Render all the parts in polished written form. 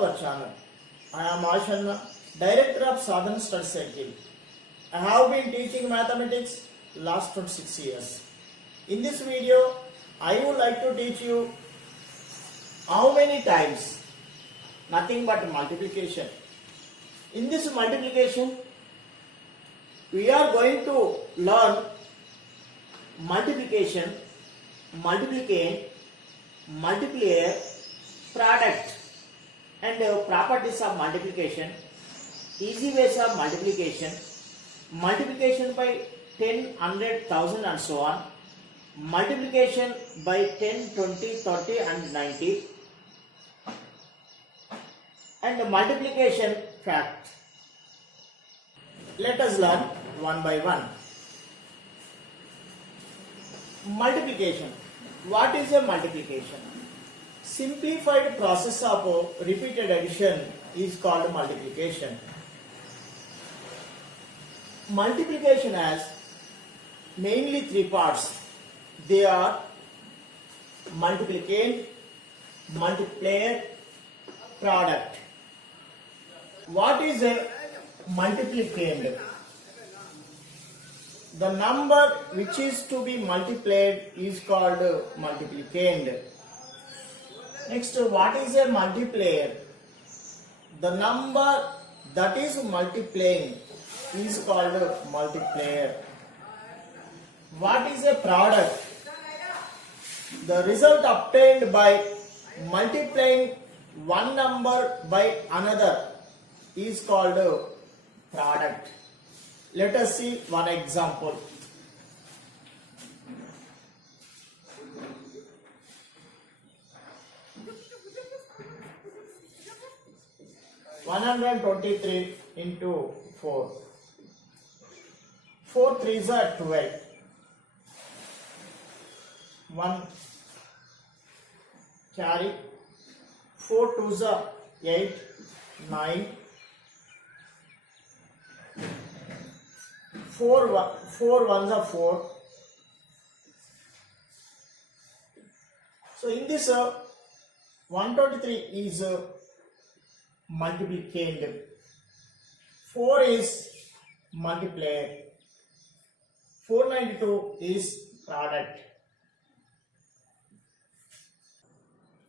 our channel. I am Ashanna, Director of Sadhan Study Circle. I have been teaching mathematics last 26 years. In this video, I would like to teach you how many times, nothing but multiplication. In this multiplication, we are going to learn multiplication, multiplicand, multiplier, product and properties of multiplication, easy ways of multiplication, multiplication by 10, 100, 1000 and so on, multiplication by 10, 20, 30 and 90 and multiplication fact. Let us learn one by one. Multiplication. What is a multiplication? Simplified process of repeated addition is called multiplication. Multiplication has mainly three parts. They are multiplicand, multiplier, product. What is a multiplicand? The number which is to be multiplied is called multiplicand. Next, what is a multiplier? The number that is multiplying is called multiplier. What is a product? The result obtained by multiplying one number by another is called product. Let us see one example. (123) into 4. 4 3s are 12. 1 carry. 4 2s are 8, 9. 4 1s are 4. So in this 123 is multiplicand. 4 is multiplier. 492 is product.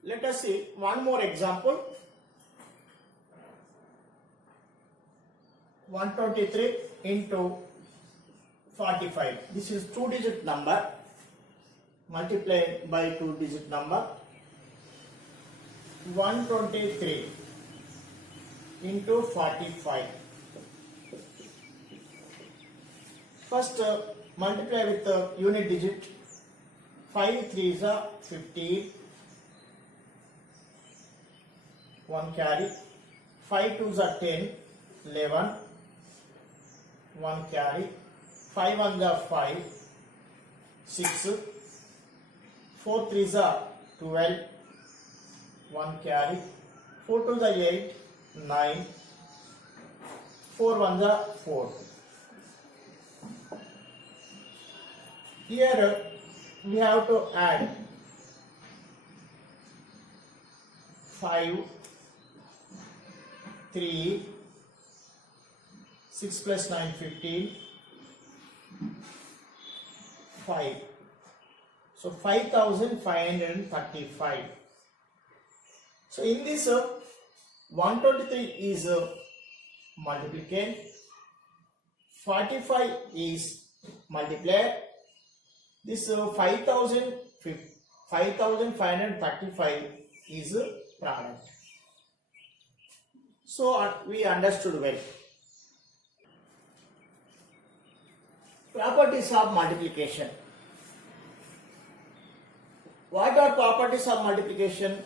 Let us see one more example. 123 into 45. This is 2-digit number multiplied by 2-digit number. 123 into 45. First multiply with the unit digit. 5 3s are 15. 1 carry. 5 2s are 10, 11. 1 carry. 5 1s are 5, 6. 4 3s are 12. 1 carry. 4 2s are 8, 9. 4 1s are 4. Here we have to add 5, 3, 6 plus 9, 15, 5. So 5535. So in this 123 is multiplicand, 45 is multiplier. This 5535 is product. So we understood well. Properties of multiplication. What are properties of multiplication?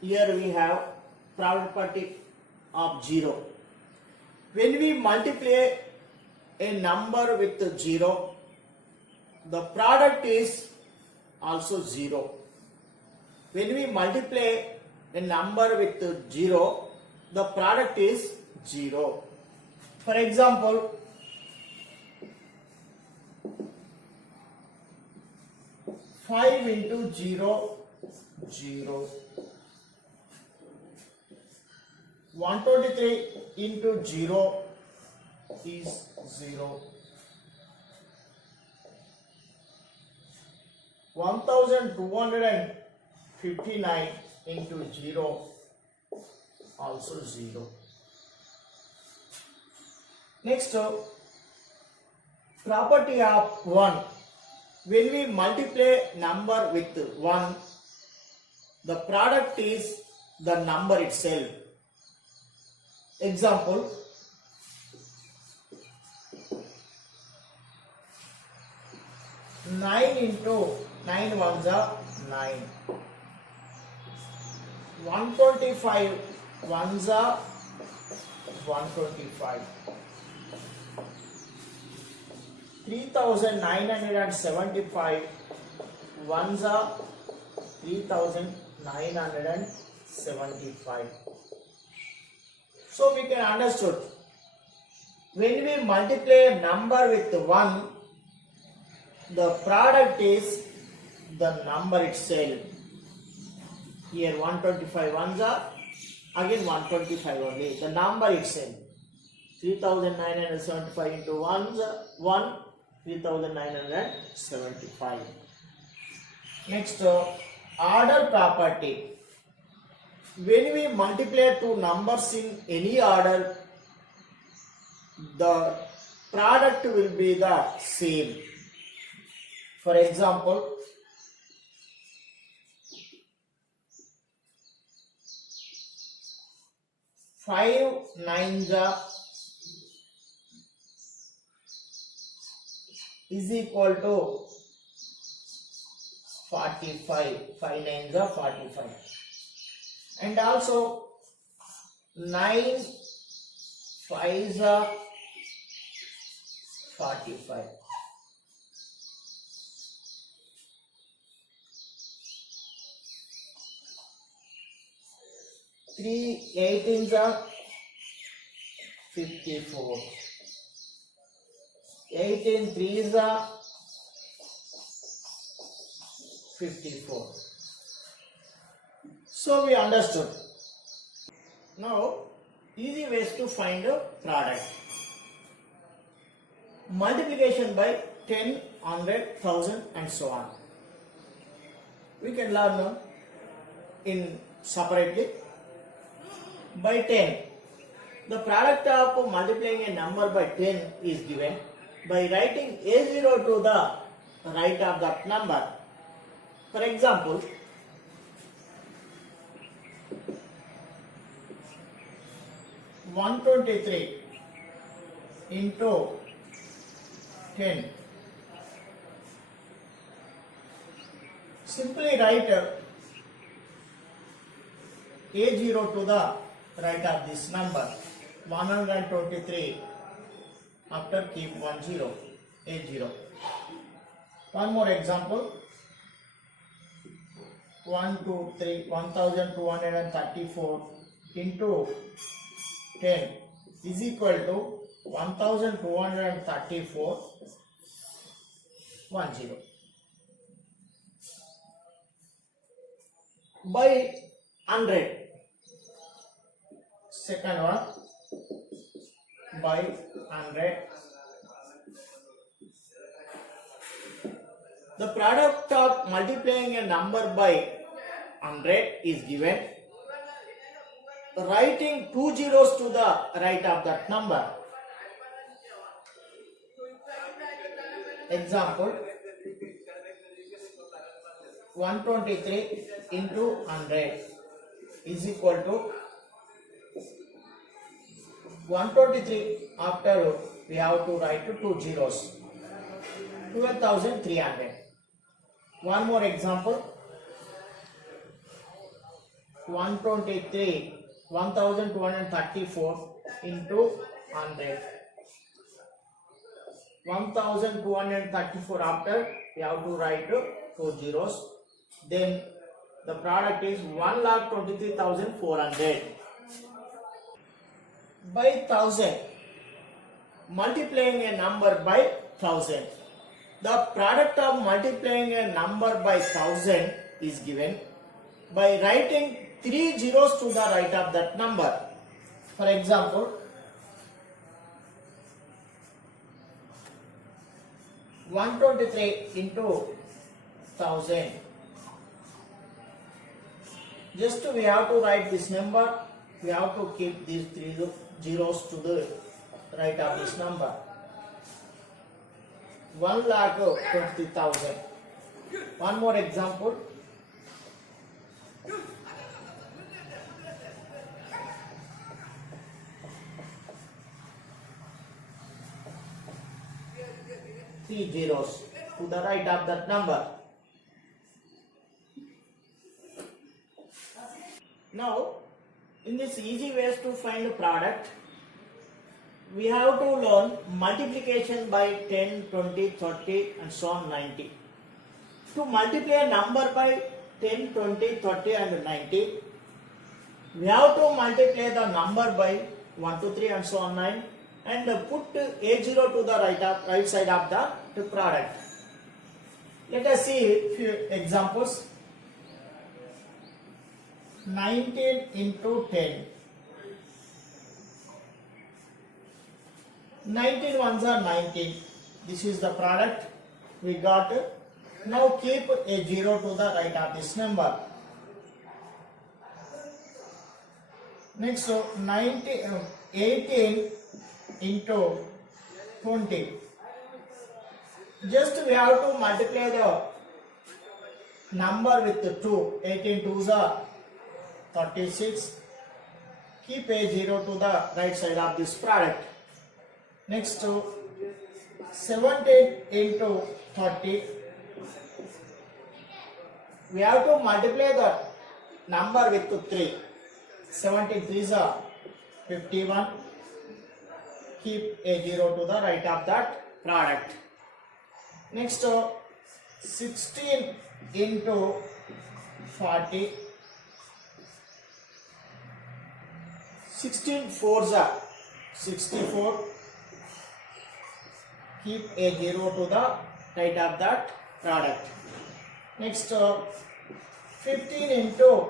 Here we have property of 0. When we multiply a number with 0, the product is also 0. When we multiply a number with 0, the product is 0. For example, 5 into 0, 0. 123 into 0 is 0. 1259 into 0 also 0. Next, property of 1. When we multiply number with 1, the product is the number itself. Example, nine into 9 ones are 9. 125 ones are 125. 3975 ones are 3975. So we can understood, when we multiply a number with 1, the product is the number itself. Here 125 ones are, again 125 only, the number itself. 3975 into 1, 3975. Next, order property. When we multiply two numbers in any order, the product will be the same. For example, 5 nines is equal to 45. 5 nines are 45. And also 9 5s are 45. Three 18s are 54. 18 3s are 54. So we understood. Now, easy ways to find a product. Multiplication by 10, 100, 1000 and so on. We can learn in separately. By 10, the product of multiplying a number by 10 is given by writing A0 to the right of that number. For example, 123 into 10. Simply write A0 to the right of this number. 123 after keep 10, A0. One more example. 1234 into 10 is equal to 1234 10. By 100. Second one, by 100. The product of multiplying a number by 100 is given. Writing 2 zeros to the right of that number. Example, 123 into 100 is equal to 123 after we have to write 2 zeros. 12,300. One more example. 1234 into 100. 1234 after we have to write 2 zeros. Then the product is 1,23,400. By 1000. Multiplying a number by 1000. The product of multiplying a number by 1000 is given by writing 3 zeros to the right of that number. For example, 123 into 1000. Just we have to write this number. We have to keep these three zeros to the right of this number. 1,20,000. One more example. Three zeros to the right of that number. Now, in this easy ways to find a product, we have to learn multiplication by 10, 20, 30 and so on 90. To multiply a number by 10, 20, 30 and 90, we have to multiply the number by 1, 2, 3 and so on 9 and put A0 to the right side of the product. Let us see a few examples. 19 into 10. 19 ones are 19. This is the product we got. Now keep a 0 to the right of this number. Next, so 18 into 20. Just we have to multiply the number with 2. 18 twos are 36. Keep a 0 to the right side of this product. Next, 17 into 30. We have to multiply the number with 3. 17 threes are 51. Keep a 0 to the right of that product. Next, 16 into 40. 16 fours are 64. Keep a 0 to the right of that product. Next, 15 into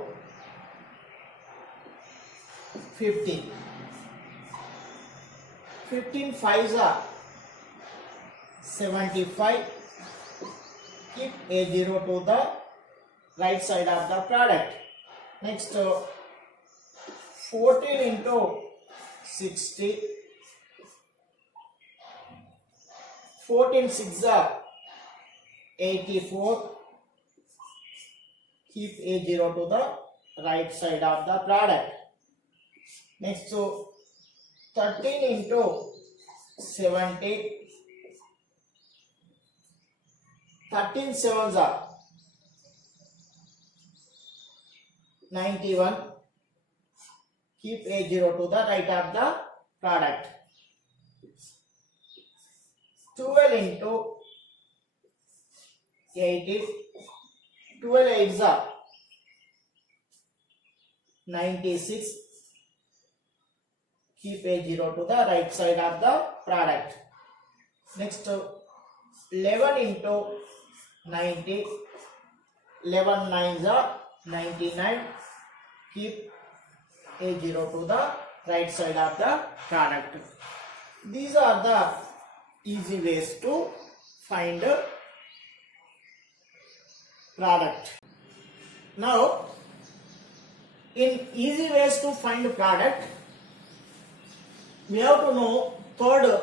50. 15 fives are 75. Keep a 0 to the right side of the product. Next, 14 into 60. 14 six are 84. Keep a 0 to the right side of the product. Next, so 13 into 70. 13 sevens are 91. Keep a 0 to the right of the product. 12 into 80. 12 eights are 96. Keep a 0 to the right side of the product. Next, 11 into 90. 11 nines are 99. Keep a 0 to the right side of the product. These are the easy ways to find a product. Now, in easy ways to find a product, we have to know third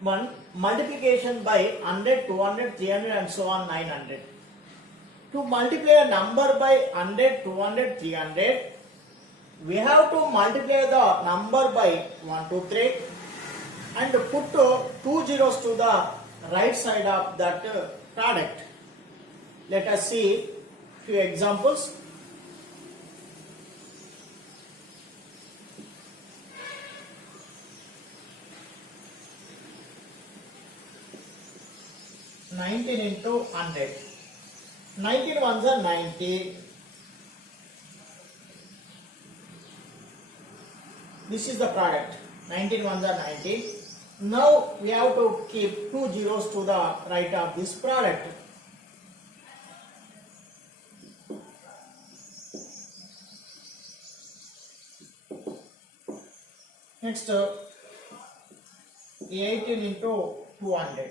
one, multiplication by 100, 200, 300 and so on 900. To multiply a number by 100, 200, 300, we have to multiply the number by 1, 2, 3 and put 2 zeros to the right side of that product. Let us see few examples. Nineteen into 100. 19 ones are 90. This is the product. 19 ones are 90. Now we have to keep 2 zeros to the right of this product. Next, 18 into 200.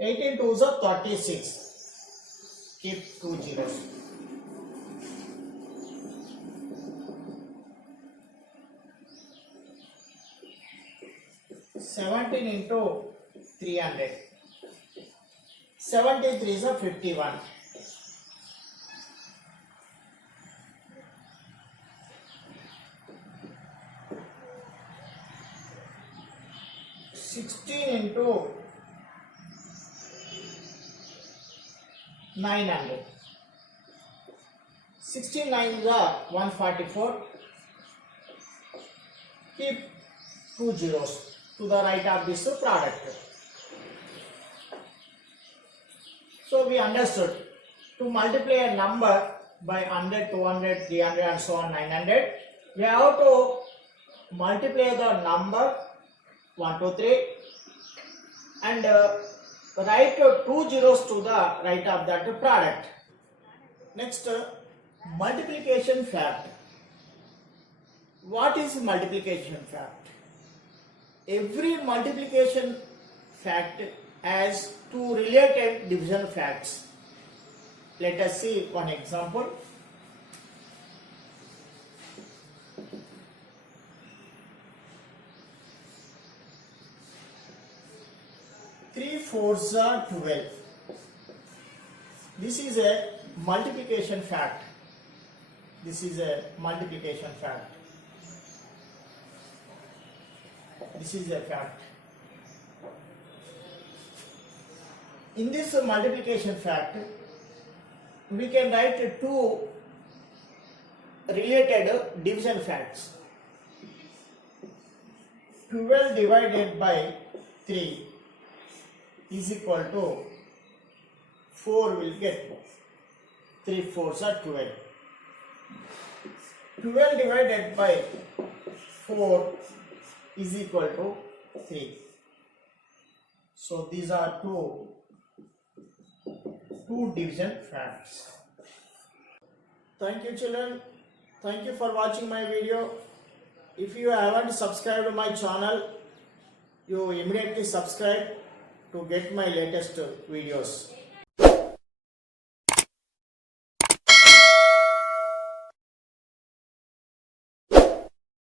18 2s are 36. Keep 2 zeros. 17 into 300. 73 is a 51. 16 into 900. 69 is a 144. Keep 2 zeros to the right of this product. So we understood to multiply a number by 100, 200, 300 and so on 900, we have to multiply the number 1, 2, 3 and write 2 zeros to the right of that product. Next, multiplication fact. What is multiplication fact? Every multiplication fact has two related division facts. Let us see one example. Three fours are 12. This is a multiplication fact. This is a multiplication fact. This is a fact. In this multiplication fact, we can write two related division facts. 12 divided by 3 is equal to 4 will get 3 fours are 12. 12 divided by 4 is equal to 3. So these are two division facts. Thank you children. Thank you for watching my video. If you haven't subscribed my channel, you immediately subscribe to get my latest videos.